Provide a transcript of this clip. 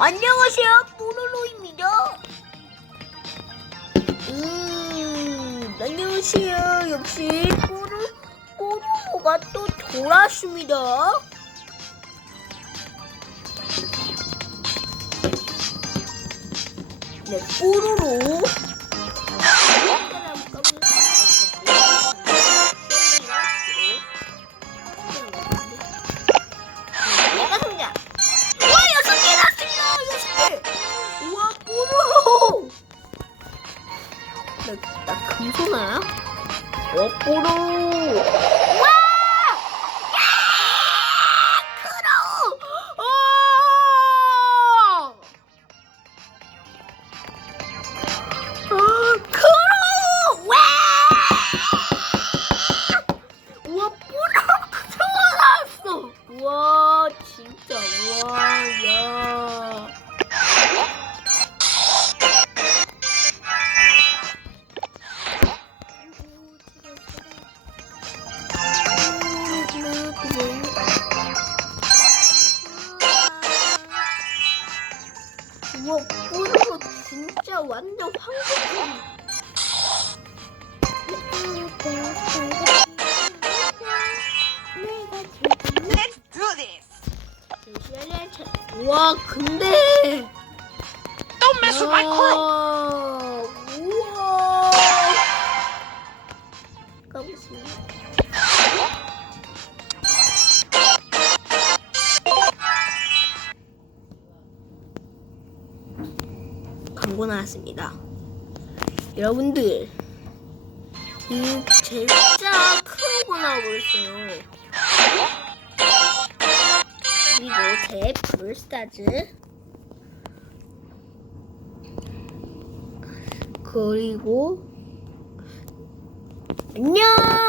안녕하세요, 뽀로로입니다. 음, 안녕하세요. 역시 뽀로, 뽀로로가 또 돌아왔습니다. 네, 뽀로로. 나, 나 금소나야? 어 뽀로 와 뽀로로 진짜 완전 황금. 와 근데 Don't mess with my 우와 가보겠습니다 광고 나왔습니다. 여러분들 이 진짜 크고 나와버렸어요. 그리고 제 브롤스타즈. 그리고 안녕